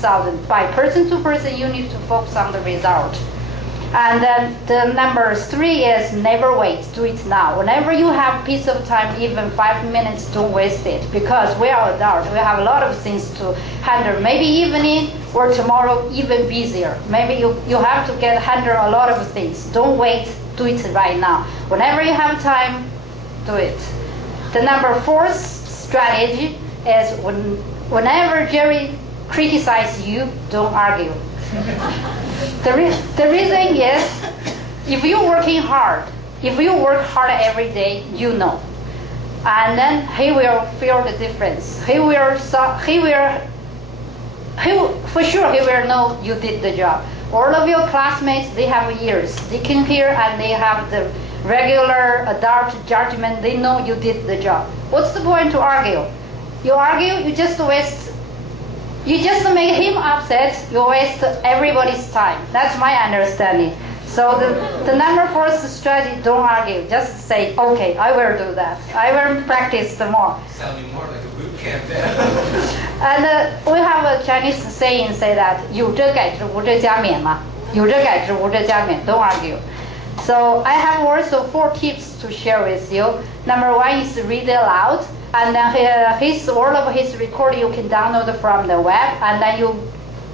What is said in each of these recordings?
2,000. By person to person, you need to focus on the result. And then the number 3 is never wait, do it now. Whenever you have a piece of time, even 5 minutes, don't waste it, because we are adults. We have a lot of things to handle. Maybe evening or tomorrow even busier. Maybe you have to handle a lot of things. Don't wait, do it right now. Whenever you have time, do it. The number 4th strategy is whenever Jerry criticizes you, don't argue. The reason is, if you're working hard, if you work hard every day, you know, and then he will feel the difference. He will for sure he will know you did the job. All of your classmates, they have ears. They can hear and they have the regular adult judgment. They know you did the job. What's the point to argue? You argue, you just make him upset, you waste everybody's time. That's my understanding. So the number 4th strategy, don't argue. Just say, okay, I will do that. I will practice more. Sounding more like a boot camp. And we have a Chinese saying, say that, 有则改之，无则加勉嘛。有则改之，无则加勉. Don't argue. So I have also 4 tips to share with you. Number 1 is read aloud. And then all of his recording you can download from the web, and then you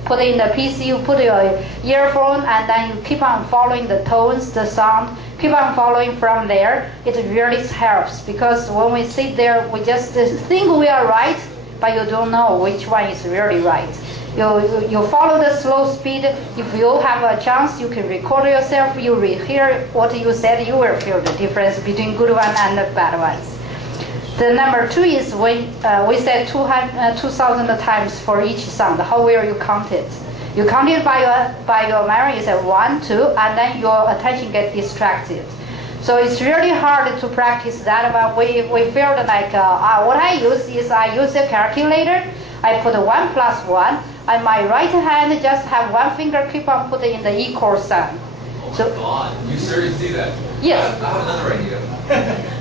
put it in the PC, you put your earphone, and then you keep on following the tones, the sound, keep on following from there. It really helps, because when we sit there, we just think we are right, but you don't know which one is really right. You follow the slow speed. If you have a chance, you can record yourself, you rehear what you said, you will feel the difference between good one and the bad ones. The number 2 is when we said 2,000 times for each sound. How will you count it? You count it by your memory. You say 1, 2, and then your attention gets distracted. So it's really hard to practice that. But we feel like what I use is I use a calculator. I put 1 plus 1, and my right hand just have 1 finger keep on putting in the equal sign. Oh my God! You seriously do that? Yes. I have another idea.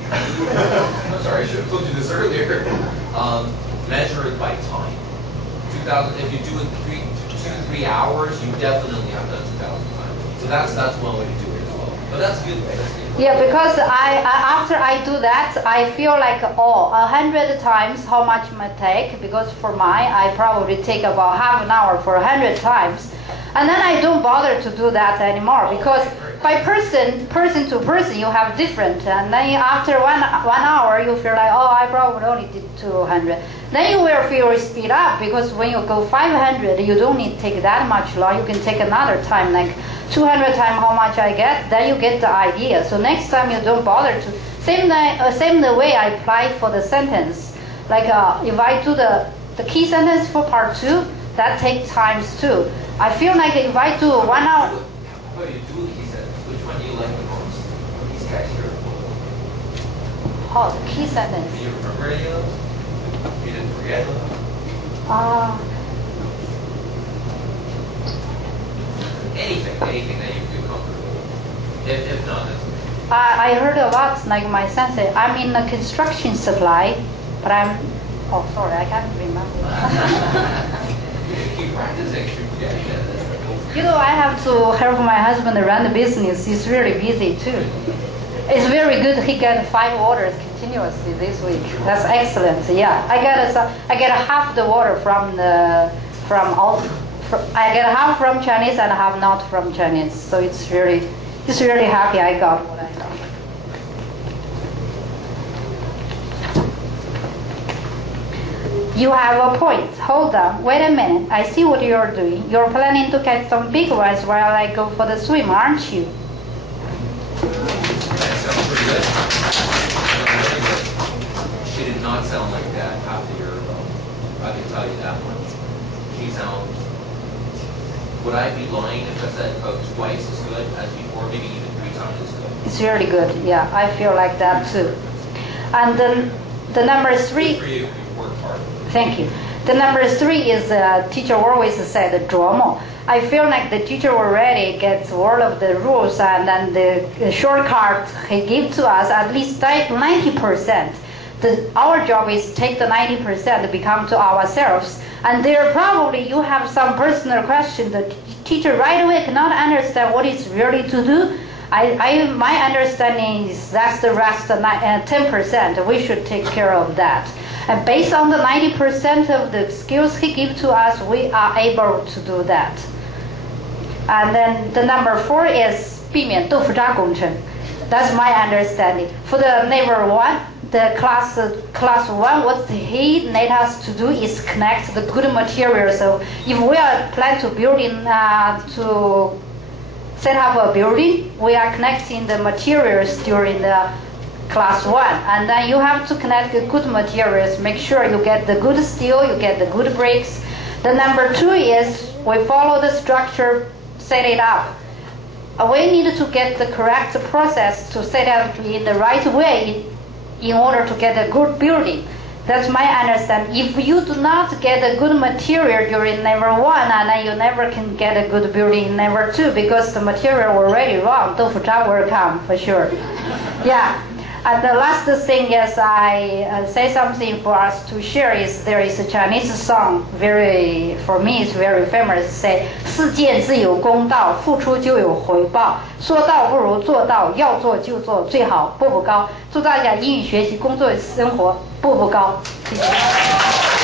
I'm sorry, I should have told you this earlier. Measure it by time. 2,000. If you do it 2-3 hours, you definitely have done 2,000 times. So that's one way to do it as well. But that's good. Yeah, because after I do that, I feel like 100 times how much it might take. Because for mine, I probably take about half an hour for 100 times. And then I don't bother to do that anymore, because by person to person, you have different. And then after one hour, you feel like, I probably only did 200. Then you will feel speed up, because when you go 500, you don't need to take that much long. You can take another time, like 200 times how much I get. Then you get the idea. So next time you don't bother to. Same the way I apply for the sentence. Like if I do the key sentence for part 2, that takes times 2. I feel like if I do 1 hour. How do you do the key sentence? Which one do you like the most? These guys here. Oh, the key sentence. Do you remember any of those? You didn't forget them? Anything that you feel comfortable with. If not, that's okay. I heard a lot, like my sensei. I'm in the construction supply, but I'm. Oh, sorry, I can't remember. Keep practicing. You know, I have to help my husband run the business. He's really busy too. It's very good. He got 5 orders continuously this week. That's excellent. Yeah, I get half the order I get half from Chinese and half not from Chinese. So it's really happy I got what I got. You have a point. Hold on. Wait a minute. I see what you're doing. You're planning to catch some big ones while I go for the swim, aren't you? That sounds pretty good. She did not sound like that after your I can tell you that one. She sounds. Would I be lying if I said about twice as good as before, maybe even 3 times as good? It's really good. Yeah, I feel like that too. And then the number 3. Good for you. You worked hard. Thank you. The number 3 is teacher always said 琢磨. I feel like the teacher already gets all of the rules and then the shortcut he gives to us at least 90%. Our job is take the 90% to become to ourselves And there probably you have some personal question. The teacher right away cannot understand what it's really to do. My understanding is that's the rest 10%. We should take care of that. And based on the 90% of the skills he gives to us, we are able to do that. And then the number 4 is 避免豆腐渣工程. That's my understanding. For the neighbor 1, the class 1, what he need us to do is connect the good material. So if we are planning to to set up a building, we are connecting the materials during the class 1, and then you have to connect the good materials, make sure you get the good steel, you get the good bricks. The number 2 is we follow the structure, set it up. We need to get the correct process to set up in the right way in order to get a good building. That's my understanding. If you do not get a good material during number 1, and then you never can get a good building in number 2 because the material already wrong. 豆腐渣 will come for sure. Yeah. And the last thing is I say something for us to share is there is a Chinese song, for me it's very famous, say 世界自有公道，付出就有回报，说到不如做到，要做就做，最好步步高。祝大家英语学习、工作、生活步步高。谢谢。